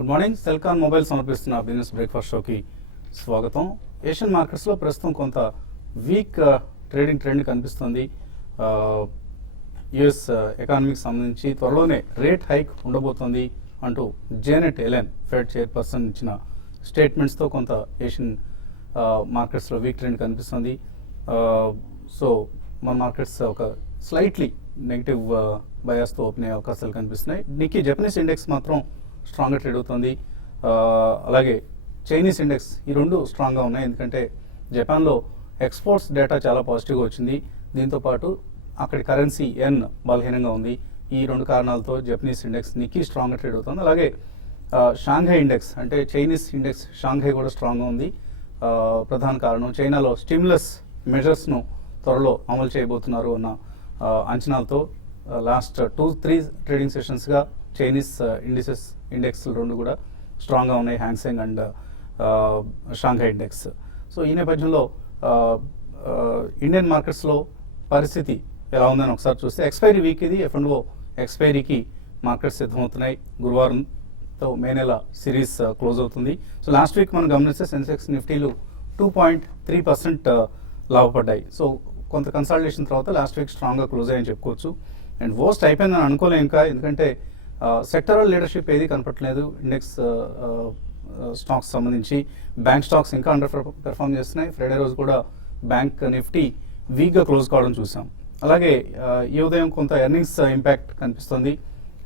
Good morning. Celkon mobile సమర్పిస్తున్న business breakfast షోకి స్వాగతం. ఏషియన్ మార్కెట్స్లో ప్రస్తుతం కొంత వీక్ ట్రేడింగ్ ట్రెండ్ కనిపిస్తుంది. యుఎస్ ఎకానమీకి సంబంధించి త్వరలోనే రేట్ హైక్ ఉండబోతోంది అంటూ జేనెట్ ఎలెన్ ఫెడ్ చైర్పర్సన్ ఇచ్చిన స్టేట్మెంట్స్తో కొంత ఏషియన్ మార్కెట్స్లో వీక్ ట్రెండ్ కనిపిస్తుంది. సో మన మార్కెట్స్ ఒక స్లైట్లీ నెగిటివ్ బయాస్తో ఓపెన్ అయ్యే అవకాశాలు కనిపిస్తున్నాయి. నిక్కీ జపనీస్ ఇండెక్స్ మాత్రం స్ట్రాంగ్గా ట్రేడ్ అవుతుంది. అలాగే చైనీస్ ఇండెక్స్ ఈ రెండు స్ట్రాంగ్గా ఉన్నాయి, ఎందుకంటే జపాన్లో ఎక్స్పోర్ట్స్ డేటా చాలా పాజిటివ్గా వచ్చింది. దీంతోపాటు అక్కడి కరెన్సీ ఎన్ బలహీనంగా ఉంది. ఈ రెండు కారణాలతో జపనీస్ ఇండెక్స్ నిక్కీ స్ట్రాంగ్గా ట్రేడ్ అవుతుంది. అలాగే షాంఘై ఇండెక్స్ అంటే చైనీస్ ఇండెక్స్ షాంఘై కూడా స్ట్రాంగ్గా ఉంది. ప్రధాన కారణం చైనాలో స్టిమ్యులస్ మెజర్స్ను త్వరలో అమలు చేయబోతున్నారు అన్న అంచనాలతో లాస్ట్ 2-3 ట్రేడింగ్ సెషన్స్గా చైనీస్ ఇండెక్స్ రెండు కూడా స్ట్రాంగ్గా ఉన్నాయి, Hang Seng and Shanghai index. So ఈ నేపథ్యంలో ఇండియన్ మార్కెట్స్లో పరిస్థితి ఎలా ఉందని ఒకసారి చూస్తే, ఎక్స్పైరీ వీక్ ఇది, F&O ఎక్స్పైరీకి మార్కెట్స్ సిద్ధమవుతున్నాయి. గురువారంతో మే నెల సిరీస్ క్లోజ్ అవుతుంది. సో లాస్ట్ వీక్ మనం గమనిస్తే సెన్సెక్స్ నిఫ్టీలు 2.3% లాభపడ్డాయి. సో కొంత కన్సల్టేషన్ తర్వాత లాస్ట్ వీక్ స్ట్రాంగ్గా క్లోజ్ అయ్యని చెప్పుకోవచ్చు. అండ్ వర్స్ట్ అయిపోయిందని అనుకోలేం ఇంకా, ఎందుకంటే సెక్టరల్ లీడర్షిప్ ఏది కనపట్లేదు ఇండెక్స్ స్టాక్స్ సంబంధించి. బ్యాంక్ స్టాక్స్ ఇంకా అండర్ పెర్ఫామ్ చేస్తున్నాయి. ఫ్రైడే రోజు కూడా బ్యాంక్ నిఫ్టీ వీక్గా క్లోజ్ కావడం చూసాం. అలాగే ఈ ఉదయం కొంత ఎర్నింగ్స్ ఇంపాక్ట్ కనిపిస్తుంది.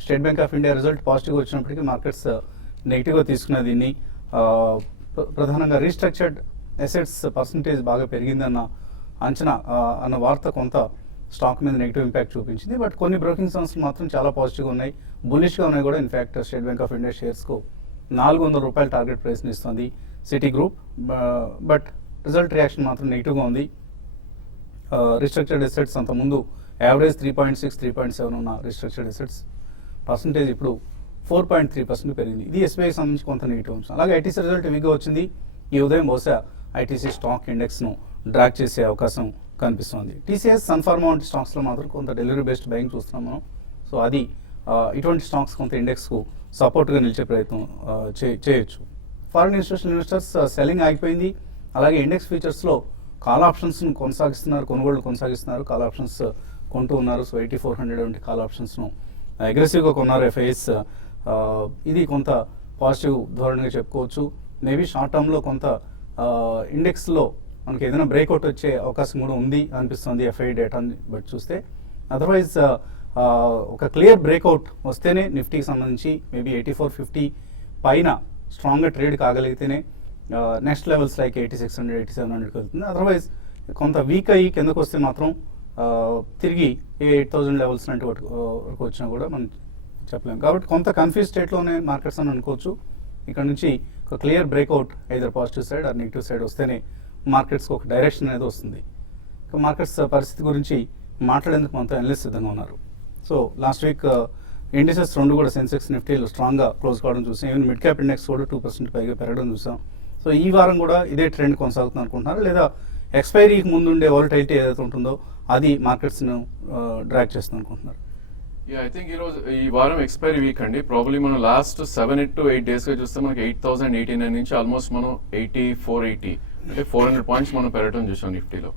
State bank of India result పాజిటివ్గా వచ్చినప్పటికీ మార్కెట్స్ నెగిటివ్గా తీసుకున్న దీన్ని. ప్రధానంగా రీస్ట్రక్చర్డ్ అసెట్స్ పర్సంటేజ్ బాగా పెరిగిందన్న అంచనా అన్న వార్త కొంత స్టాక్ మీద నెగిటివ్ ఇంపాక్ట్ చూపించింది. బట్ కొన్ని బ్రోకింగ్ సంస్థలు మాత్రం చాలా పాజిటివ్గా ఉన్నాయి, బుల్లిష్గా ఉన్నాయి కూడా. In fact state bank of India షేర్స్కు ₹400 టార్గెట్ ప్రైస్ని ఇస్తుంది Citigroup. But result reaction మాత్రం నెగిటివ్గా ఉంది. రీస్ట్రక్చర్డ్ అసెట్స్ అంత ముందు యావరేజ్ 3.6, 3.7 ఉన్న రీస్ట్రక్చర్డ్ అసెట్స్ పర్సంటేజ్ ఇప్పుడు 4.3% పెరిగింది. ఇది ఎస్బీఐకి సంబంధించి కొంత నెగిటివ్ అంశం. అలాగే ఐటీసీ రిజల్ట్ వీక్గా వచ్చింది. ఈ ఉదయం బహుశా ఐటీసీ స్టాక్ ఇండెక్స్ను డ్రాక్ చేసే అవకాశం కనిపిస్తుంది. టీసీఎస్, సన్ఫార్మా వంటి స్టాక్స్లో మాత్రం కొంత డెలివరీ బేస్డ్ బయింగ్ చూస్తున్నాం మనం. సో అది ఇటువంటి స్టాక్స్ కొంత ఇండెక్స్కు సపోర్ట్గా నిలిచే ప్రయత్నం చేయొచ్చు. ఫారిన్ ఇన్స్టిట్యూషనల్ ఇన్వెస్టర్స్ సెల్లింగ్ ఆగిపోయింది. అలాగే ఇండెక్స్ ఫీచర్స్లో కాల్ ఆప్షన్స్ను కొనుగోళ్లు కొనసాగిస్తున్నారు. కాల్ ఆప్షన్స్ కొంటూ ఉన్నారు. సో 8400 వంటి కాల్ ఆప్షన్స్ను అగ్రెసివ్గా కొన్నారు ఎఫ్ఐఎస్. ఇది కొంత పాజిటివ్ ధోరణిగా చెప్పుకోవచ్చు. మేబీ షార్ట్ టర్మ్లో కొంత ఇండెక్స్లో మనకి ఏదైనా బ్రేక్అవుట్ వచ్చే అవకాశం కూడా ఉంది అనిపిస్తుంది ఎఫ్ఐ డేటాని బట్టి చూస్తే. అదర్వైజ్ ఒక క్లియర్ బ్రేక్అవుట్ వస్తేనే నిఫ్టీకి సంబంధించి మేబీ 8450 పైన స్ట్రాంగ్గా ట్రేడ్ కాగలిగితేనే నెక్స్ట్ లెవెల్స్ లైక్ 8600, 8700కి వెళ్తుంది. అదర్వైజ్ కొంత వీక్ అయ్యి కిందకు వస్తే మాత్రం తిరిగి 8000 లెవెల్స్ లాంటి వరకు వచ్చినా కూడా మనం చెప్పలేము. కాబట్టి కొంత కన్ఫ్యూజ్ స్టేట్లోనే మార్కెట్స్ అని అనుకోవచ్చు. ఇక్కడ నుంచి ఒక clear breakout either positive side or negative side వస్తేనే మార్కెట్స్కి ఒక డైరెక్షన్ అనేది వస్తుంది. మార్కెట్స్ పరిస్థితి గురించి మాట్లాడేందుకు మనతో అనలిస్ట్ సిద్ధంగా ఉన్నారు. సో లాస్ట్ వీక్ ఇండిసెస్ రెండు కూడా సెన్సెక్స్ నిఫ్టీలు స్ట్రాంగ్గా క్లోజ్ కావడం చూసాం. ఈవెన్ మిడ్ క్యాప్ ఇండెక్స్ కూడా 2% పైగా పెరగడం చూసాం. సో ఈ వారం కూడా ఇదే ట్రెండ్ కొనసాగుతుంది అనుకుంటున్నారు, లేదా ఎక్స్పైరీకి ముందు ఉండే వాలటైలిటీ ఏదైతే ఉంటుందో అది మార్కెట్స్ను డ్రాగ్ చేస్తుంది అనుకుంటున్నారు? ఐ థింక్ ఈ వారం ఎక్స్పైరీ వీక్ అండి. ప్రాబ్లీ మనం లాస్ట్ 7 to 8 డేస్గా చూస్తే మనకి 8089 నుంచి ఆల్మోస్ట్ మనం 8480 అంటే 400 పాయింట్స్ మనం పెరగడం చూసాం నిఫ్టీలో.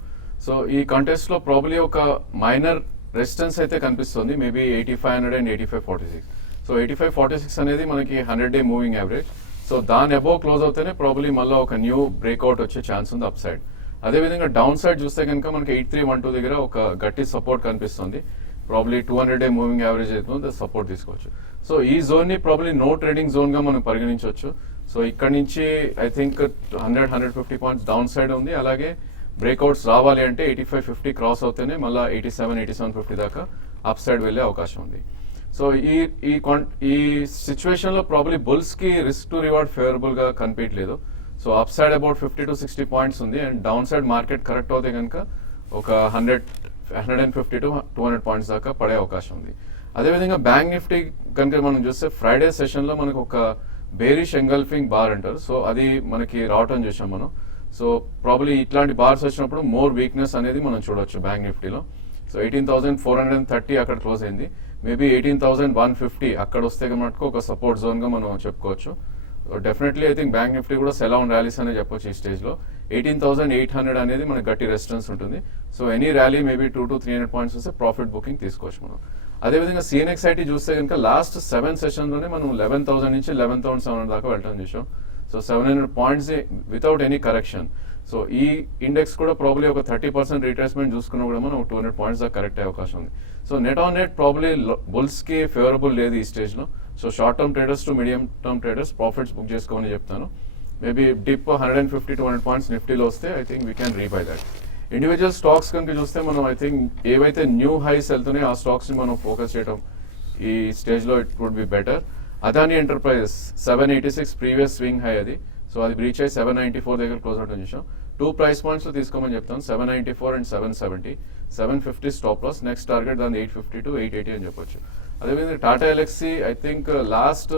సో ఈ కంటెస్ట్లో ప్రాబ్లీ ఒక మైనర్ రెసిస్టెన్స్ అయితే కనిపిస్తుంది, మేబీ 8500 అండ్ 8546. సో 8546 అనేది మనకి 100-day మూవింగ్ యావరేజ్. సో దాని అబోవ్ క్లోజ్ అవుతేనే ప్రాబ్లీ మళ్ళీ ఒక న్యూ బ్రేక్అవుట్ వచ్చే ఛాన్స్ ఉంది అప్ సైడ్. అదేవిధంగా డౌన్ సైడ్ చూస్తే కనుక మనకి 8312 దగ్గర ఒక గట్టి సపోర్ట్ కనిపిస్తుంది. ప్రాబ్లీ 200-day మూవింగ్ యావరేజ్ అయితే సపోర్ట్ తీసుకోవచ్చు. సో ఈ జోన్ని ప్రాబ్లీ నో ట్రేడింగ్ జోన్గా మనం పరిగణించవచ్చు. సో ఇక్కడ నుంచి I think 100-150 points down side ఉంది. అలాగే బ్రేక్అవుట్స్ రావాలి అంటే 8550 క్రాస్ అవుతేనే మళ్ళీ 87-8750 దాకా అప్ సైడ్ వెళ్ళే అవకాశం ఉంది. సో ఈ సిచ్యువేషన్లో ప్రాబ్లీ బుల్స్కి రిస్క్ టు రివార్డ్ ఫేవరబుల్గా కనిపించలేదు. So upside about 50 to 60 points ఉంది, and downside market correct అవుతే కనుక ఒక 150 to 200 పాయింట్స్ దాకా పడే అవకాశం ఉంది. అదేవిధంగా బ్యాంక్ నిఫ్టీ కనుక మనం చూస్తే ఫ్రైడే సెషన్లో మనకు ఒక బేరిష్ ఎంగల్ఫింగ్ బార్ అంటారు. సో అది మనకి రావటం చూసాం మనం. సో ప్రాబ్లీ ఇట్లాంటి బార్స్ వచ్చినప్పుడు మోర్ వీక్నెస్ అనేది మనం చూడొచ్చు బ్యాంక్ నిఫ్టీలో. సో 18,430 అక్కడ క్లోజ్ అయింది. మేబీ 18,150 అక్కడ వస్తే మటుకు ఒక సపోర్ట్ జోన్గా మనం చెప్పుకోవచ్చు. Definitely I think bank Nifty కూడా సెల్ ఆన్ ర్యాలీస్ అనే చెప్పొచ్చు ఈ స్టేజ్లో. 18,800 అనేది మనకి గట్టి రెసిస్టెన్స్ ఉంటుంది. So any rally maybe 200 to 300 points వస్తే ప్రాఫిట్ బుకింగ్ తీసుకోవచ్చు మనం. అదేవిధంగా CNXIT చూస్తే కనుక లాస్ట్ 7 సెషన్లోనే మనం 11,000 నుంచి 11,700 దాకా వెళ్ళటం చూసాం. So 700 points without any correction. So ఈ ఇండెక్స్ కూడా ప్రాబ్లీ ఒక 30% రిట్రేస్మెంట్ చూసుకున్నా కూడా మనం 200 పాయింట్స్ దాకా కరెక్ట్ అయ్యే అవకాశం ఉంది. So net on net probably బుల్స్కి ఫేవరబుల్ లేదు ఈ స్టేజ్లో. So short term traders to medium term traders profits book చేసుకోమని చెప్తాను. మేబీ డిప్ 150-200 పాయింట్స్ నిఫ్టీలో వస్తే I think we can rebuy that. Individual stocks కనుక చూస్తే మనం ఐ థింక్ ఏవైతే న్యూ హైస్ వెళ్తున్నాయో ఆ స్టాక్స్ని మనం ఫోకస్ చేయడం ఈ స్టేజ్లో it would be better. Adani enterprises 786 previous swing high అది. సో అది బ్రీచ్ అయ్యి 794 దగ్గర క్లోజ్ అవుట్ చూసాం. 2 ప్రైస్ పాయింట్స్లో తీసుకోమని చెప్తాను, 794 and 770. 750 stop loss. Next target దాని 850 to 880 అని చెప్పొచ్చు. అదేవిధంగా Tata Elxsi I think last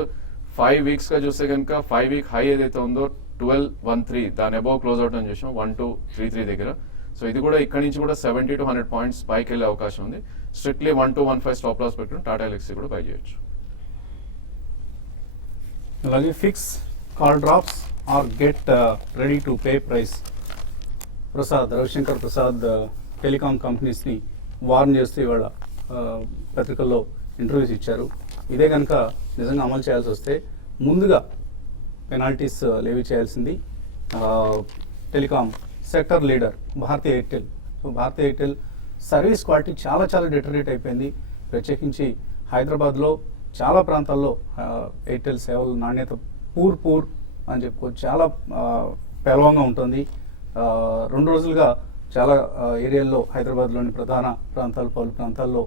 5 వీక్స్గా చూస్తే కనుక 5 వీక్ హై ఏదైతే ఉందో 1213 దాని అబౌవ్ క్లోజ్ అవుట్ అని చూసాం 1233 దగ్గర. సో ఇది కూడా ఇక్కడ నుంచి కూడా 70 to 100 పాయింట్స్ పైకి వెళ్ళే అవకాశం ఉంది. స్ట్రిక్ట్లీ 1215 స్టాప్ లాస్ పెట్టుకుని టాటా ఎల్ఎక్సీ కూడా బై చేయొచ్చు. అలాగే fix call drops or get ready to pay price. Ravishankar Prasad telecom కంపెనీస్ని వార్న్ చేస్తూ ఇవాళ పత్రికల్లో ఇంటర్వ్యూస్ ఇచ్చారు. ఇదే కనుక నిజంగా అమలు చేయాల్సి వస్తే ముందుగా పెనాల్టీస్ లేవీ చేయాల్సింది telecom sector leader Bharti Airtel. So Bharti Airtel service quality చాలా చాలా డిటరేట్ అయిపోయింది. ప్రత్యేకించి హైదరాబాద్లో చాలా ప్రాంతాల్లో ఎయిర్టెల్ సేవల నాణ్యత పూర్ అని చెప్పుకోవచ్చు. చాలా పేలవంగా ఉంటుంది. 2 రోజులుగా చాలా ఏరియాల్లో హైదరాబాద్లోని ప్రధాన ప్రాంతాలు పలు ప్రాంతాల్లో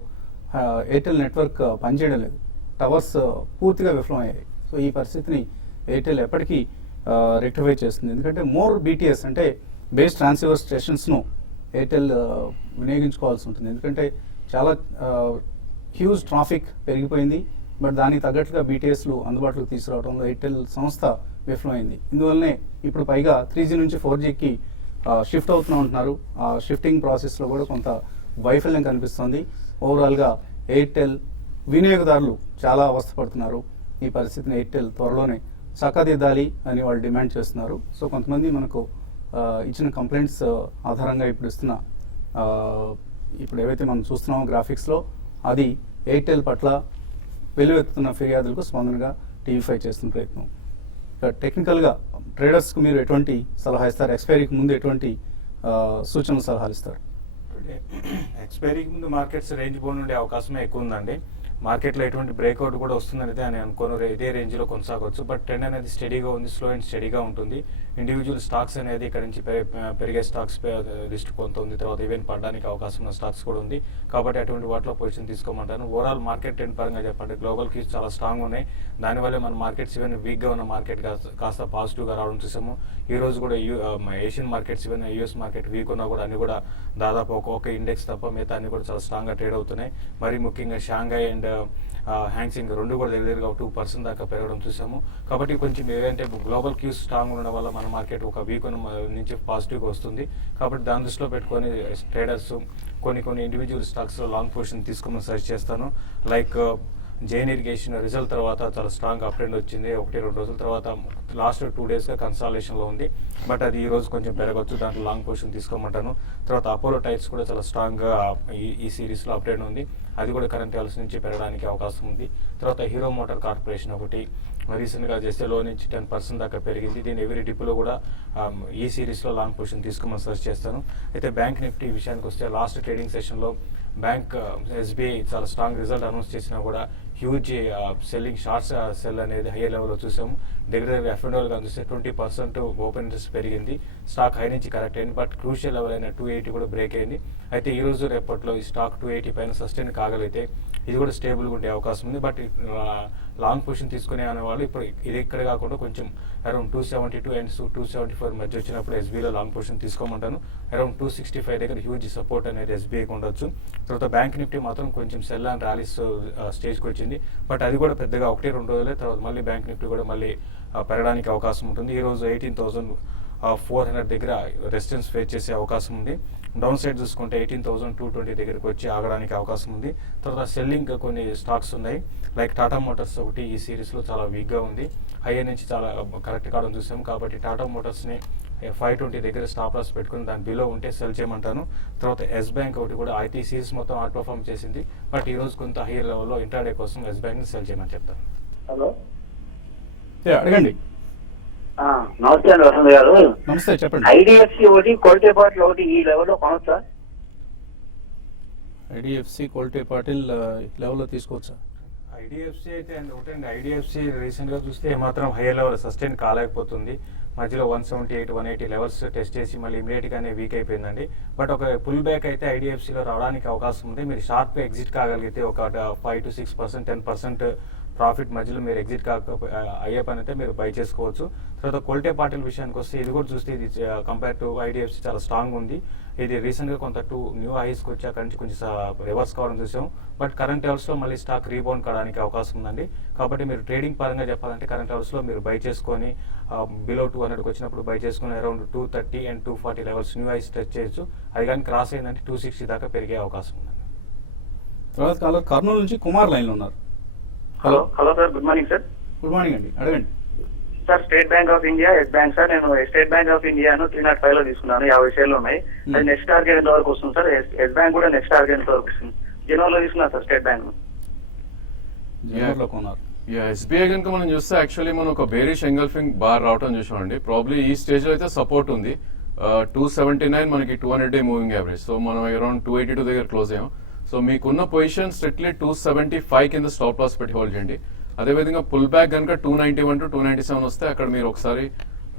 ఎయిర్టెల్ నెట్వర్క్ పనిచేయడం లేదు. టవర్స్ పూర్తిగా విఫలమయ్యాయి. సో ఈ పరిస్థితిని ఎయిర్టెల్ ఎప్పటికీ రెక్టిఫై చేస్తుంది. ఎందుకంటే మోర్ BTS అంటే బేస్ ట్రాన్సివర్ స్టేషన్స్ను ఎయిర్టెల్ వినియోగించుకోవాల్సి ఉంటుంది. ఎందుకంటే చాలా హ్యూజ్ ట్రాఫిక్ పెరిగిపోయింది. బట్ దానికి తగ్గట్టుగా BTSలు అందుబాటులోకి తీసుకురావడంలో ఎయిర్టెల్ సంస్థ విఫలమైంది. ఇందువల్లనే ఇప్పుడు పైగా 3G నుంచి 4Gకి షిఫ్ట్ అవుతూ ఉంటున్నారు. ఆ షిఫ్టింగ్ ప్రాసెస్లో కూడా కొంత వైఫల్యం కనిపిస్తుంది. ఓవరాల్గా ఎయిర్టెల్ వినియోగదారులు చాలా అవస్థపడుతున్నారు. ఈ పరిస్థితిని ఎయిర్టెల్ త్వరలోనే చక్కదిద్దాలి అని వాళ్ళు డిమాండ్ చేస్తున్నారు. సో కొంతమంది మనకు ఇచ్చిన కంప్లైంట్స్ ఆధారంగా ఇప్పుడు ఏవైతే మనం చూస్తున్నామో గ్రాఫిక్స్లో అది ఎయిర్టెల్ పట్ల వెలువెత్తుతున్న ఫిర్యాదులకు స్పందనగా TV5 చేస్తున్న ప్రయత్నం. టెక్నికల్గా ట్రేడర్స్కు మీరు ఎటువంటి సలహా ఇస్తారు? ఎక్స్పైరీకి ముందు ఎటువంటి సూచనలు సలహాలు ఇస్తారు? ఎక్స్పైరీకి ముందు మార్కెట్స్ రేంజ్ బౌండ్ ఉండే అవకాశమే ఎక్కువ ఉందండి. మార్కెట్లో ఎటువంటి బ్రేక్అవుట్ కూడా వస్తుందనేది అని అనుకోను. ఇదే రేంజ్లో కొనసాగవచ్చు. బట్ ట్రెండ్ అనేది స్టడీగా ఉంది, స్లో అండ్ స్టడీగా ఉంటుంది. ఇండివిజువల్ స్టాక్స్ అనేది ఇక్కడ నుంచి పెరిగే స్టాక్స్ లిస్ట్ కొంత ఉంది. తర్వాత ఈవెన్ పడడానికి అవకాశం ఉన్న స్టాక్స్ కూడా ఉంది. కాబట్టి అటువంటి వాటిలో పొజిషన్ తీసుకోమంటాను. ఓవరాల్ మార్కెట్ ట్రెండ్ పరంగా చెప్పండి, గ్లోబల్ కీస్ చాలా స్ట్రాంగ్ ఉన్నాయి. దానివల్ల మన మార్కెట్స్ ఈవెన్ వీక్గా ఉన్న మార్కెట్ కాస్త పాజిటివ్గా రావడం చూసాము. ఈ రోజు కూడా Asian markets even US market week ఉన్నా కూడా అన్ని కూడా దాదాపు ఒక్కొక్క ఇండెక్స్ తప్ప మిగతా అన్ని కూడా చాలా స్ట్రాంగ్గా ట్రేడ్ అవుతున్నాయి. మరి ముఖ్యంగా షాంఘై అండ్ హ్యాంగ్సింగ్ రెండు కూడా దగ్గరగా 2% దాకా పెరగడం చూసాము. కాబట్టి కొంచెం ఏదంటే గ్లోబల్ క్యూస్ స్ట్రాంగ్ ఉండడం వల్ల మన మార్కెట్ ఒక వీక్ నుంచి పాజిటివ్గా వస్తుంది. కాబట్టి దాని దృష్టిలో పెట్టుకొని ట్రేడర్స్ కొన్ని ఇండివిజువల్ స్టాక్స్లో లాంగ్ పొజిషన్ తీసుకోమని సజెస్ట్ చేస్తాను. లైక్ జైన్ ఇరిగేషన్ రిజల్ట్ తర్వాత చాలా స్ట్రాంగ్ అప్ ట్రెండ్ వచ్చింది. 1-2 రోజుల తర్వాత లాస్ట్ 2 డేస్గా కన్సాలేషన్లో ఉంది. బట్ అది ఈ రోజు కొంచెం పెరగవచ్చు. దాంట్లో లాంగ్ పొజిషన్ తీసుకోమంటాను. తర్వాత అపోలో టైర్స్ కూడా చాలా స్ట్రాంగ్గా ఈ సిరీస్లో అప్ ట్రెండ్ ఉంది. అది కూడా కరెంట్ లెవెల్స్ నుంచి పెరగడానికి అవకాశం ఉంది. తర్వాత హీరో మోటార్ కార్పొరేషన్ ఒకటి రీసెంట్గా చేస్తే లో నుంచి 10% దాకా పెరిగింది. దీని ఎవరీ డిప్లో కూడా ఈ సిరీస్లో లాంగ్ పొజిషన్ తీసుకోమని సజెస్ట్ చేస్తాను. అయితే బ్యాంక్ నిఫ్టీ విషయానికి వస్తే లాస్ట్ ట్రేడింగ్ సెషన్లో బ్యాంక్ SBI చాలా స్ట్రాంగ్ రిజల్ట్ అనౌన్స్ చేసినా కూడా హ్యూజ్ సెల్లింగ్ షార్ట్స్ సెల్ అనేది హైయర్ లెవెల్లో చూసాము. దగ్గర ఎఫ్ఎండోలుగా చూస్తే 20% ఓపెన్ ఇంట్రెస్ట్ పెరిగింది. స్టాక్ హై నుంచి కరెక్ట్ అయింది. బట్ క్రూషియల్ లెవెల్ అయిన 280 కూడా బ్రేక్ అయింది. అయితే ఈ రోజు రేపట్లో ఈ స్టాక్ 280 పైన సస్టైన్ కాగలిగితే ఇది కూడా స్టేబుల్గా ఉండే అవకాశం ఉంది. బట్ లాంగ్ పొజిషన్ తీసుకునే అనే వాళ్ళు ఇప్పుడు ఇది ఇక్కడ కాకుండా కొంచెం అరౌండ్ 272 అండ్ 274 మధ్య వచ్చినప్పుడు SBIలో లాంగ్ పొజిషన్ తీసుకోమంటాను. అరౌండ్ 265 దగ్గర హ్యూజ్ సపోర్ట్ అనేది SBIకి ఉండొచ్చు. తర్వాత బ్యాంక్ నిఫ్టీ మాత్రం కొంచెం సెల్ అండ్ ర్యాలీస్ స్టేజ్కి వచ్చింది. బట్ అది కూడా పెద్దగా 1-2 రోజులే తర్వాత మళ్ళీ బ్యాంక్ నిఫ్టీ కూడా మళ్ళీ పెరగడానికి అవకాశం ఉంటుంది. ఈరోజు 18,000 400 దగ్గర రెసిస్టెన్స్ ఫేస్ చేసే అవకాశం ఉంది. డౌన్ సైడ్ చూసుకుంటే 18,220 దగ్గరికి వచ్చి ఆగడానికి అవకాశం ఉంది. తర్వాత సెల్లింగ్ కొన్ని స్టాక్స్ ఉన్నాయి, లైక్ టాటా మోటార్స్ ఒకటి ఈ సిరీస్లో చాలా వీక్గా ఉంది. హై నుంచి చాలా కరెక్ట్ కావడం చూసాం, కాబట్టి టాటా మోటార్స్ని 520 దగ్గర స్టాప్ లాస్ పెట్టుకుని దాని బిలో ఉంటే సెల్ చేయమంటాను. తర్వాత ఎస్ బ్యాంక్ ఒకటి కూడా ఐటీ సిరీస్ మొత్తం అవుట్ పర్ఫార్మ్ చేసింది, బట్ ఈ రోజు కొంత హై లెవెల్లో ఇంట్రాడే కోసం ఎస్ బ్యాంక్ని సెల్ చేయమని చెప్తాను. హలో, అడగండి. నమస్తే అండి వసంత్ గారు. నమస్తే, చెప్పండి. ఐడిఎఫ్సి ఒకటి కోల్టేపాట్లు ఒకటి ఈ లెవెల్లో కొనొచ్చా? ఐడిఎఫ్సి కోల్టే పాటిల్ లెవెల్లో తీసుకోవచ్చా? ఐడిఎఫ్సి అయితే అండి ఒకటండి, ఐడిఎఫ్సి రీసెంట్గా చూస్తే ఏమాత్రం హై లెవెల్ సస్టైన్ కాలేకపోతుంది. మధ్యలో 178, 180 లెవెల్స్ టెస్ట్ చేసి మళ్ళీ ఇమీడియట్గానే వీక్ అయిపోయిందండి. బట్ ఒక పుల్ బ్యాక్ అయితే ఐడిఎఫ్సిలో రావడానికి అవకాశం ఉంది. మీరు షార్ప్గా ఎగ్జిట్ కాగలిగితే ఒక 5 to 6%, 10% ప్రాఫిట్ మధ్యలో మీరు ఎగ్జిట్ అయ్యే పని అయితే మీరు బై చేసుకోవచ్చు. తర్వాత కోల్టే పాటిల్ విషయానికి వస్తే ఇది కూడా చూస్తే ఇది కంపేర్ టు ఐడిఎఫ్సి చాలా స్ట్రాంగ్ ఉంది. ఇది రీసెంట్గా కొంత 2 న్యూ హైస్కి వచ్చాక నుంచి కొంచెం రివర్స్ కావడం చూసాం, బట్ కరెంట్ లెవెల్స్లో మళ్ళీ స్టాక్ రీబౌండ్ కావడానికి అవకాశం ఉందండి. కాబట్టి మీరు ట్రేడింగ్ పరంగా చెప్పాలంటే కరెంట్ లెవెల్స్లో మీరు బై చేసుకొని బిలో 200కి వచ్చినప్పుడు బై చేసుకుని around 230 and 240 levels new highs touch చేయొచ్చు. అది కానీ క్రాస్ అయిందంటే 260 దాకా పెరిగే అవకాశం ఉందండి. తర్వాత కాలర్ కర్నూలు నుంచి కుమార్ లైన్లో ఉన్నారు. Hello hello sir, good morning sir. Good morning అండి, అడగండి. Sir, state bank of India, yes bank sir. నేను స్టేట్ బ్యాంక్ ఆఫ్ ఇండియాను 305 లో తీసుకున్నాను, 50 షేర్లు ఉన్నాయి. అది నెక్స్ట్ టార్గెట్ ఎంత వరకు వస్తుంది సార్? ఎస్ బ్యాంక్ కూడా నెక్స్ట్ టార్గెట్ ఎంత వరకు వస్తుంది? జనవరిలో తీసుకున్నాను సార్ స్టేట్ బ్యాంక్. జనవరిలో కొన్నారు. ఎస్బీఐ కనుక మనం చూస్తే యాక్చువల్లీ మనం ఒక బేరిష్ ఎంగల్ఫింగ్ బార్ రావడం చూసామండి. ప్రాబ్లీ ఈ స్టేజ్ లో అయితే సపోర్ట్ ఉంది 279, మనకి 200 డే మూవింగ్ యావరేజ్. సో మనం అరౌండ్ 282 దగ్గర క్లోజ్ అయ్యాం. సో మీకున్న పొజిషన్ స్ట్రిక్ట్లీ 275 కింద స్టాప్ లాస్ పెట్టి హోల్డ్ చేయండి. అదేవిధంగా పుల్ బ్యాక్ కనుక 291 to 297 వస్తే అక్కడ మీరు ఒకసారి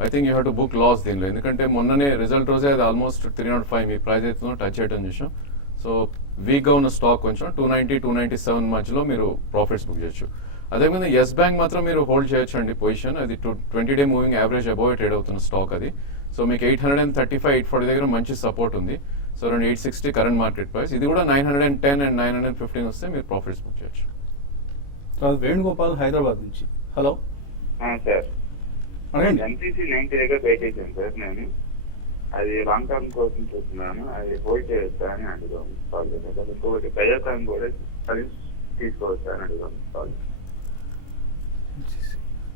I think you have to book loss దీనిలో, ఎందుకంటే మొన్ననే రిజల్ట్ రోజే అది ఆల్మోస్ట్ 305 మీ ప్రైస్ అయితే టచ్ చేయడం చూసాం. సో వీక్గా ఉన్న స్టాక్ కొంచెం 290, 297 మధ్యలో మీరు ప్రాఫిట్స్ బుక్ చేయొచ్చు. అదేవిధంగా ఎస్ బ్యాంక్ మాత్రం మీరు హోల్డ్ చేయొచ్చు అండి పొజిషన్. అది 20 day moving average above trade అవుతున్న స్టాక్ అది. సో మీకు 835, 840 దగ్గర మంచి సపోర్ట్ ఉంది. So around 860 current market price. ఇది కూడా 910 and 915 వస్తే మీరు ప్రాఫిట్స్ బుక్ చేయొచ్చు. తర్వాత వేణుగోపాల్ హైదరాబాద్ నుంచి. హలో సార్, అడగండి. ఎన్సీసీ 90 దగ్గర పే చేశాను సార్. నేను అది లాంగ్ టర్మ్ కోసం చూస్తున్నాను, అది హోల్డ్ చేయొచ్చా అని అడుగుతాను కాల్ చేశాను. ఇంకొకటి బయోకాన్ కూడా అది తీసుకోవచ్చా అని అడుగుతాను కాల్.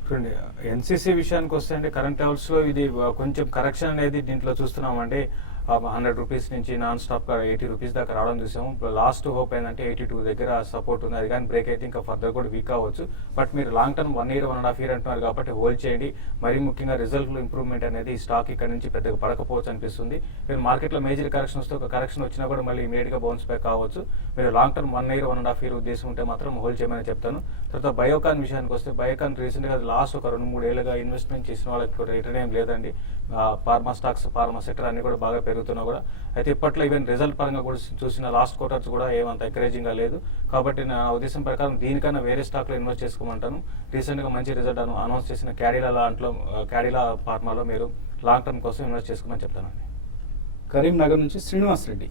చూడండి, ఎన్సీసీ విషయానికి వస్తే అంటే కరెంట్ లెవెల్స్లో ఇది కొంచెం కరెక్షన్ అనేది దీంట్లో చూస్తున్నామంటే 100 రూపీస్ నుంచి నాన్ స్టాప్గా 80 రూపీస్ దాకా రావడం చూసాము. లాస్ట్ హోప్ ఏంటంటే 82 దగ్గర సపోర్ట్ ఉంది. అది కానీ బ్రేక్ అయితే ఇంకా ఫర్దర్ కూడా వీక్ అవ్వచ్చు. బట్ మీరు లాంగ్ టర్మ్ 1 year, 1.5 year అంటున్నారు కాబట్టి హోల్డ్ చేయండి. మరీ ముఖ్యంగా రిజల్ట్లో ఇంప్రూవ్మెంట్ అనేది ఈ స్టాక్ ఇక్కడ నుంచి పెద్దగా పడకపోవచ్చు అనిపిస్తుంది. మీరు మార్కెట్లో మేజర్ కరెక్షన్ వస్తే ఒక కరెక్షన్ వచ్చినా కూడా మళ్ళీ ఇమీడియట్గా బౌన్స్ బ్యాక్ కావచ్చు. మీరు లాంగ్ టర్మ్ 1 year, 1.5 year ఉద్దేశం ఉంటే మాత్రం హోల్డ్ చేయమని చెప్తాను. తర్వాత బయోకాన్ విషయానికి వస్తే బయోకాన్ రీసెంట్గా లాస్ట్ ఒక 2-3 ఏళ్ళుగా ఇన్వెస్ట్మెంట్ చేసిన వాళ్ళకి కూడా రిటర్న్ ఏం లేదండి. ఫార్మా స్టాక్స్, ఫార్మా సెక్టర్ అన్ని కూడా బాగా పెరుగుతున్నా కూడా అయితే ఇప్పట్లో ఈవెన్ రిజల్ట్ పరంగా కూడా చూసిన లాస్ట్ క్వార్టర్స్ కూడా ఏమంత ఎంకరేజింగ్గా లేదు. కాబట్టి నా ఉద్దేశం ప్రకారం దీనికన్నా వేరే స్టాక్లో ఇన్వెస్ట్ చేసుకోమంటాను. రీసెంట్గా మంచి రిజల్ట్ అనౌన్స్ చేసిన క్యాడిలా ఫార్మాలో మీరు లాంగ్ టర్మ్ కోసం ఇన్వెస్ట్ చేసుకోమని చెప్తానండి. కరీంనగర్ నుంచి శ్రీనివాస్ రెడ్డి.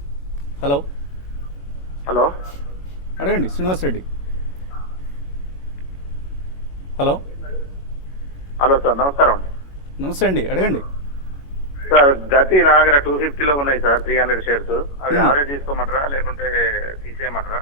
హలో హలో, అడగండి Srinivas Reddy. Hello hello sir, నమస్కారం. నమస్తే అండి, అడగండి. సార్, గతి నా దగ్గర 250లో ఉన్నాయి సార్, 300 షేర్స్. అవి ఆల్రెడీ తీసుకోమంటారా లేకుంటే తీసేయమంటారా?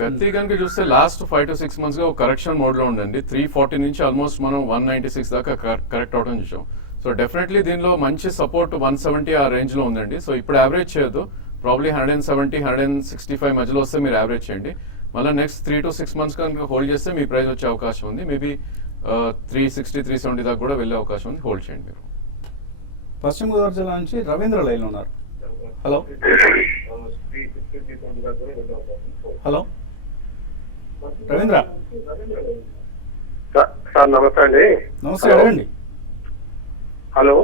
గతి కనుక చూస్తే లాస్ట్ 5 to 6 months గా ఒక కరెక్షన్ మోడ్ లో ఉండండి. 340 నుంచి ఆల్మోస్ట్ మనం 196 దాకా కరెక్ట్ అవడం చూసాం. సో డెఫినెట్లీ దీనిలో మంచి సపోర్ట్ 170 ఆ రేంజ్ లో ఉందండి. సో ఇప్పుడు యావరేజ్ చేయొద్దు, ప్రాబ్లీ 170, 165 మధ్యలో వస్తే మీరు యావరేజ్ చేయండి. మళ్ళీ నెక్స్ట్ 3 to 6 months కనుక హోల్డ్ చేస్తే మీ ప్రైస్ వచ్చే అవకాశం ఉంది. మేబీ 360, 370 దాకా కూడా వెళ్ళే అవకాశం ఉంది. హోల్డ్ చేయండి మీరు. పశ్చిమ గోదావరి జిల్లా నుంచి రవీంద్ర లైన్లో ఉన్నారు. Hello hello Ravindra. సార్ నమస్తే అండి. నమస్తే, అడగండి. హలో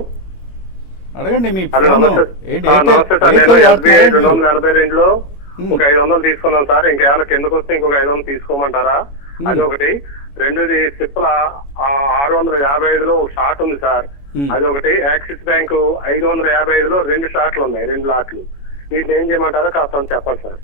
అడగండి మీ హలో, ఫోన్ నమస్తే. ఏంటి? నమస్తే సార్, నేను SBI 242 లో ఒక 500 తీసుకున్నాను సార్. ఇంకేమైనా కిందకు వస్తే ఇంకొక 500 తీసుకోమంటారా? అది ఒకటి. రెండోది సిప్ల 655లో ఒక షార్ట్ ఉంది సార్, అది ఒకటి. యాక్సిస్ బ్యాంక్ 555లో 2 షార్ట్లు ఉన్నాయి, 2 లాట్లు. వీటిని ఏం చేయమంటారో కాస్త చెప్పండి సార్.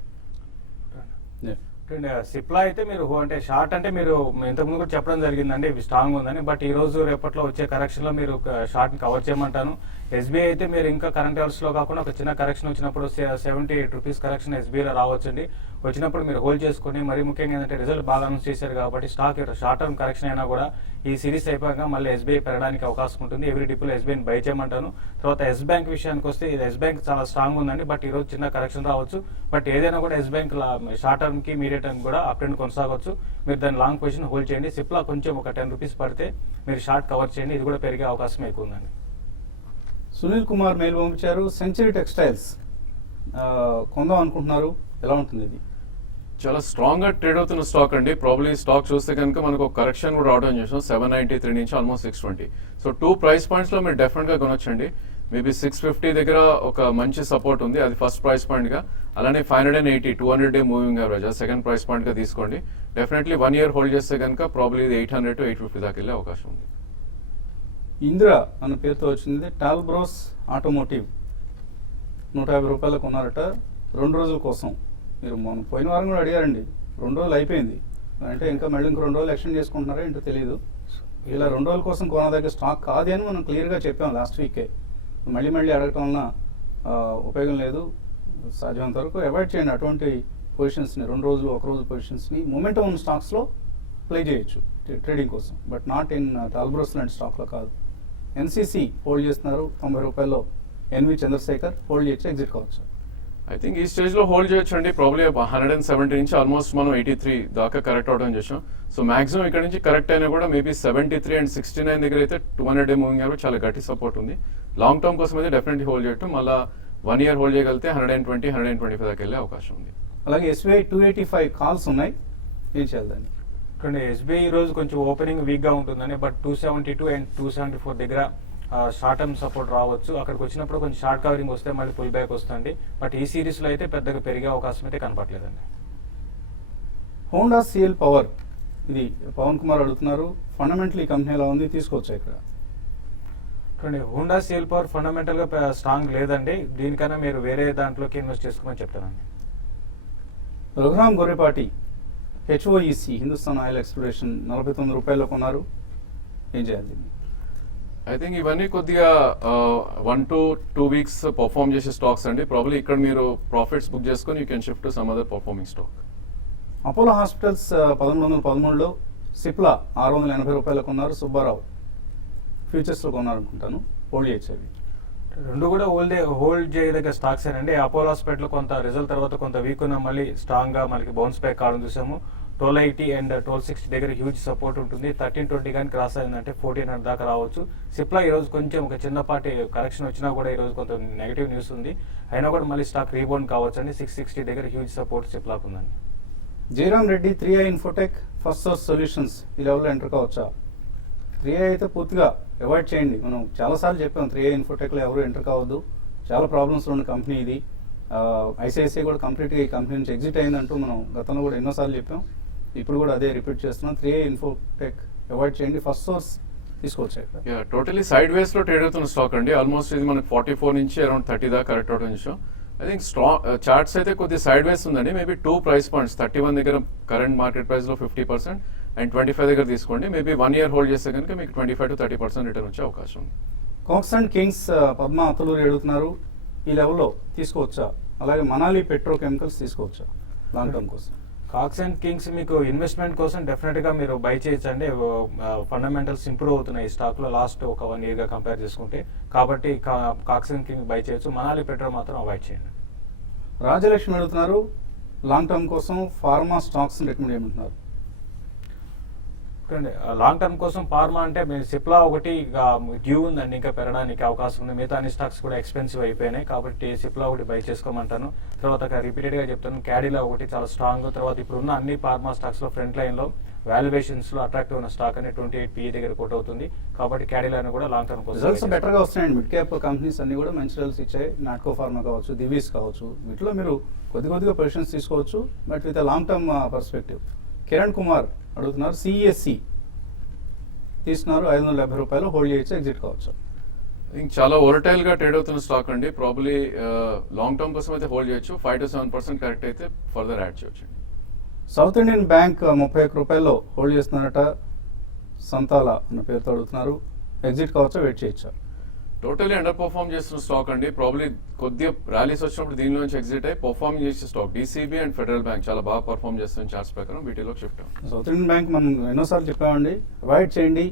సిప్లా అయితే మీరు అంటే షార్ట్ అంటే మీరు ఇంతకుముందు కూడా చెప్పడం జరిగిందండి ఇవి స్ట్రాంగ్ ఉందని, బట్ ఈ రోజు రేపట్లో వచ్చే కరెక్షన్ లో మీరు షార్ట్ కవర్ చేయమంటాను. ఎస్బీఐ అయితే మీరు ఇంకా కరెంట్ అవర్స్ లో కాకుండా ఒక చిన్న కరెక్షన్ వచ్చినప్పుడు 78 రూపీస్ కరెక్షన్ ఎస్బీఐలో రావచ్చండి. వచ్చినప్పుడు మీరు హోల్డ్ చేసుకుని, మరీ ముఖ్యంగా ఏంటంటే రిజల్ట్ బాగా అనౌన్స్ చేశారు కాబట్టి స్టాక్ షార్ట్ టర్మ్ కరెక్షన్ అయినా కూడా ఈ సిరీస్ అయిపోయాక మళ్ళీ ఎస్బీఐ పెరగడానికి అవకాశం ఉంటుంది. ఎవ్రీ డిప్లో ఎస్బీఐని బై చేయమంటాను. తర్వాత ఎస్ బ్యాంక్ విషయానికి వస్తే ఇది ఎస్ బ్యాంక్ చాలా స్ట్రాంగ్ ఉందండి, బట్ ఈ రోజు చిన్న కరెక్షన్ రావచ్చు. బట్ ఏదైనా కూడా ఎస్ బ్యాంక్ షార్ట్ టర్మ్ కి మీడియం టర్మ్ కూడా అప్ ట్రెండ్ కొనసాగవచ్చు. మీరు దాని లాంగ్ పొజిషన్ హోల్డ్ చేయండి. సిప్లా కొంచెం ఒక 10 రూపీస్ పడితే మీరు షార్ట్ కవర్ చేయండి, ఇది కూడా పెరిగే అవకాశం ఎక్కువ ఉందండి. సునీల్ కుమార్ మెయిల్ పంపించారు, సెంచరీ టెక్స్టైల్స్ కొందాం అనుకుంటున్నారు, ఎలా ఉంటుంది ఇది? చాలా స్ట్రాంగ్ గా ట్రేడ్ అవుతున్న స్టాక్ అండి. ప్రాబ్లీ స్టాక్ చూస్తే కనుక మనకు ఒక కరెక్షన్ కూడా రావడం చేసాం 793 నుంచి ఆల్మోస్ట్ 620. సో 2 ప్రైస్ పాయింట్స్ లో మీరు డెఫినెట్ గా కొనొచ్చండి. మేబీ 650 దగ్గర ఒక మంచి సపోర్ట్ ఉంది, అది ఫస్ట్ ప్రైస్ పాయింట్ గా. అలానే 580 200 day moving average second price point గా తీసుకోండి. డెఫినెట్లీ 1 year హోల్డ్ చేస్తే కనుక ప్రాబ్లీ 800 to 850 దాకా వెళ్ళే అవకాశం ఉంది. ఇందిరా అన్న పేరుతో వచ్చింది, టాల్బ్రోస్ ఆటోమోటివ్ 150 రూపాయలకు కొన్నారట 2 రోజుల కోసం. మీరు మొన్న పోయిన వారం కూడా అడిగారండి, 2 రోజులు అయిపోయింది అంటే ఇంకా మళ్ళీ ఇంకో 2 రోజులు ఎక్స్టెండ్ చేసుకుంటున్నారా ఏంటో తెలియదు. ఇలా 2 రోజుల కోసం కొనదగ్గ స్టాక్ కాదు అని మనం క్లియర్గా చెప్పాం లాస్ట్ వీకే. మళ్ళీ అడగటం వలన ఉపయోగం లేదు. సాధ్యమైనంత వరకు అవాయిడ్ చేయండి అటువంటి పొజిషన్స్ని, 2 రోజులు 1 రోజు పొజిషన్స్ని. మూమెంటం ఉన్న స్టాక్స్లో ప్లే చేయొచ్చు ట్రేడింగ్ కోసం, బట్ నాట్ ఇన్ టాల్బ్రోస్ లాంటి స్టాక్లో కాదు. ఎన్సీసీ హోల్డ్ చేస్తున్నారు 90 రూపాయల్లో, ఎన్వి చంద్రశేఖర్ హోల్డ్ చేయొచ్చు, ఎగ్జిట్ కావచ్చు. ఐ థింక్ ఈ స్టేజ్ లో హోల్డ్ చేయొచ్చు అండి. ప్రాబ్లీ 170 నుంచి ఆల్మోస్ట్ మనం 83 దాకా కరెక్ట్ అవడం చేసాం. సో మాక్సిమం ఇక్కడ నుంచి కరెక్ట్ అయినా కూడా మేబీ 73 and 69 దగ్గర అయితే 200 డే మూవింగ్ యావరేజ్ చాలా గట్టి సపోర్ట్ ఉంది. లాంగ్ టర్మ్ కోసం అయితే డెఫినెట్లీ హోల్డ్ చేయటం, మళ్ళీ 1 year హోల్డ్ చేయగలిగితే 120 125 దాకా వెళ్ళే అవకాశం ఉంది. అలాగే ఎస్బీఐ 285 కాల్స్ ఉన్నాయి, ఏం చేయాలి దాన్ని? ఎస్బీఐ ఈ రోజు కొంచెం ఓపెనింగ్ వీక్ గా ఉంటుందని, బట్ 272 and 274 దగ్గర షార్ట్ టర్మ్ సపోర్ట్ రావచ్చు. అక్కడికి వచ్చినప్పుడు కొంచెం షార్ట్ కవరింగ్ వస్తే మళ్ళీ పుల్ బ్యాక్ వస్తుంది. బట్ ఈ సిరీస్ లో అయితే పెద్దగా పెరిగే అవకాశం అయితే కనపట్లేదండి. హోండా సిఎల్ పవర్, ఇది పవన్ కుమార్ అడుగుతున్నారు, ఫండమెంటల్ ఈ కంపెనీ ఎలా ఉంది, తీసుకోవచ్చు ఇక్కడ? హోండా సిఎల్ పవర్ ఫండమెంటల్ గా స్ట్రాంగ్ లేదండి, దీనికన్నా మీరు వేరే దాంట్లోకి ఇన్వెస్ట్ చేసుకోమని చెప్తానండి. రఘురామ్ గొర్రెపాటి హెచ్ఓఈసి హిందుస్థాన్ ఆయిల్ ఎక్స్ప్లోరేషన్ 49 రూపాయల్లో కొన్నారు, ఏం చేయాలి దీన్ని? ఐ థింక్ ఇవన్నీ కొద్దిగా 1 to 2 weeks పర్ఫామ్ చేసే స్టాక్స్ అండి. ప్రాబ్లీ ఇక్కడ మీరు ప్రాఫిట్స్ బుక్ చేసుకొని you can shift to some other performing stock. Apollo hospitals 1113లో, సిప్లా 680 రూపాయలు కొన్నారు, సుబ్బారావు ఫ్యూచర్స్లో కొన్నారు అనుకుంటాను, హోల్డ్ చేయొచ్చు అవి. రెండు కూడా హోల్డ్ చేయదగ్గ స్టాక్స్ అండి. అపోలో హాస్పిటల్ కొంత రిజల్ట్ తర్వాత కొంత వీక్ ఉన్న మళ్ళీ స్ట్రాంగ్ గా మనకి బౌన్స్ బ్యాక్ కావడం చూసాము. 1280 and 1260 దగ్గర హ్యూజ్ సపోర్ట్ ఉంటుంది. 1320 కానీ క్రాస్ అయిందంటే 1400 దాకా రావచ్చు. సిప్లా ఈ రోజు కొంచెం ఒక చిన్నపాటి కరెక్షన్ వచ్చినా కూడా ఈ రోజు కొంత నెగిటివ్ న్యూస్ ఉంది, అయినా కూడా మళ్ళీ స్టాక్ రీబౌండ్ కావచ్చు అండి. 660 దగ్గర హ్యూజ్ సపోర్ట్ సిప్లాకు ఉందండి. Jayaram Reddy 3i Infotech first source solutions ఈ లెవెల్లో ఎంటర్ కావచ్చా? 3i అయితే పూర్తిగా అవాయిడ్ చేయండి. మనం చాలాసార్లు చెప్పాం 3i ఇన్ఫోటెక్లో ఎవరు ఎంటర్ కావద్దు, చాలా ప్రాబ్లమ్స్ ఉన్న కంపెనీ ఇది. ఐసిఐసిఐ కూడా కంప్లీట్గా ఈ కంపెనీ నుంచి ఎగ్జిట్ అయిందంటూ మనం గతంలో కూడా ఎన్నోసార్లు చెప్పాం, ఇప్పుడు కూడా అదే రిపీట్ చేస్తున్నాం. 3i ఇన్ఫోటెక్ అవాయిడ్ చేయండి, ఫస్ట్ సోర్స్ తీసుకోవచ్చు. టోటలీ సైడ్ వేస్ లో ట్రేడ్ అవుతున్న స్టాక్ అండి. ఆల్మోస్ట్ ఇది మనకి 44 నుంచి అరౌండ్ 30 దాకా కరెక్ట్ అవడం చూసాం. ఐ థింక్ స్ట్రాంగ్ చార్ట్స్ అయితే కొద్దిగా సైడ్ వేస్ ఉందండి. మేబీ 2 ప్రైస్ పాయింట్స్ 31 దగ్గర కరెంట్ మార్కెట్ ప్రైస్ లో 50% and 25 దగ్గర తీసుకోండి. మేబీ 1 year హోల్డ్ చేస్తే కనుక మీకు 25 to 30% రిటర్న్ వచ్చే అవకాశం ఉంది. కాక్స్ అండ్ కింగ్స్ పద్మ అతలూరి అడుగుతున్నారు, ఈ లెవెల్లో తీసుకోవచ్చా? అలాగే మనాలి పెట్రోకెమికల్స్ తీసుకోవచ్చా లాంగ్ టర్మ్ కోసం? కాక్స్ అండ్ కింగ్స్ మీకు ఇన్వెస్ట్మెంట్ కోసం డెఫినెట్ గా మీరు బై చేయొచ్చండి. ఫండమెంటల్స్ ఇంప్రూవ్ అవుతున్నాయి ఈ స్టాక్ లో లాస్ట్ ఒక 1 year గా కంపేర్ చేసుకుంటే, కాబట్టి కాక్స్ అండ్ కింగ్స్ బై చేయొచ్చు. మనాలి పెట్రోల్ మాత్రం అవాయిడ్ చేయండి. రాజలక్ష్మి అడుగుతున్నారు, లాంగ్ టర్మ్ కోసం ఫార్మా స్టాక్స్ రికమెండ్ చేయమంటున్నారు. లాంగ్ టర్మ్ కోసం ఫార్మా అంటే మీరు సిప్లా ఒకటి డ్యూ ఉందండి, ఇంకా పెరగడానికి అవకాశం ఉంది. మిగతా అన్ని స్టాక్స్ కూడా ఎక్స్పెన్సివ్ అయిపోయినాయి, కాబట్టి సిప్లా ఒకటి బై చేసుకోమంటాను. తర్వాత రిపీటెడ్ గా చెప్తాను, క్యాడిలా ఒకటి చాలా స్ట్రాంగ్. తర్వాత ఇప్పుడు ఉన్న అన్ని ఫార్మా స్టాక్స్ లో ఫ్రంట్ లైన్ లో వాల్యుయేషన్స్ లో అట్రాక్టివ్ ఉన్న స్టాక్ అని 28 PE దగ్గర కోట్ అవుతుంది, కాబట్టి క్యాడిలాను కూడా లాంగ్ టర్మ్ కోసం రిజల్ట్స్ బెటర్ గా వస్తున్నాయండి. మిడ్ క్యాప్ కంపెనీస్ అన్ని కూడా మంచి రిజల్ట్స్ ఇచ్చాయి. నాట్కో ఫార్మా కావచ్చు, దివీస్ కావచ్చు, వీటిలో మీరు కొద్దిగా పొజిషన్స్ తీసుకోవచ్చు, but with long term perspective. Kiran Kumar అడుగుతున్నారు, సిఎస్సి తీసుకున్నారు 570 రూపాయలు, హోల్డ్ చేయొచ్చు, ఎగ్జిట్ కావచ్చు? చాలా వోలటైల్ గా ట్రేడ్ అవుతున్న స్టాక్ అండి. ప్రాబ్లీ లాంగ్ టర్మ్ కోసం అయితే హోల్డ్ చేయొచ్చు. 5 to 7% కరెక్ట్ అయితే ఫర్దర్ యాడ్ చేయొచ్చు. సౌత్ ఇండియన్ బ్యాంక్ 31 రూపాయల్లో హోల్డ్ చేస్తున్నారట. సంతాల అన్న పేరుతో అడుగుతున్నారు. ఎగ్జిట్ కావచ్చా, వెయిట్ చేయొచ్చా? టోటలీ అండర్ పర్ఫార్మ్ చేస్తున్న స్టాక్ అండి. ప్రాబ్లీ కొద్దిగా ర్యాలీస్ వచ్చినప్పుడు దీనిలో నుంచి ఎగ్జిట్ అయ్యి పర్ఫార్మ్ చేసే stock DCB and federal bank చాలా బాగా పర్ఫార్మ్ చేస్తున్న చార్ట్స్ ప్రకారం వీటిలో షిఫ్ట్ అవ్వం. సౌత్ ఇండియన్ బ్యాంక్ మనం ఎన్నోసార్లు చెప్పామండి, అవాయిడ్ చేయండి,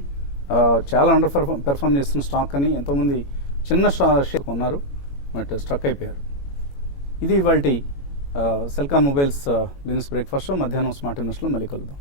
చాలా అండర్ పెర్ఫార్మ్ చేస్తున్న స్టాక్ అని. ఎంతోమంది చిన్న షేర్ ఉన్నారు, బట్ స్ట్రక్ అయిపోయారు. ఇది ఇవాళ సెల్కాన్ మొబైల్స్ బిజినెస్ బ్రేక్ఫాస్ట్. మధ్యాహ్నం స్మార్ట్ ఇన్వెస్ట్లో మళ్ళీ కలుద్దాం.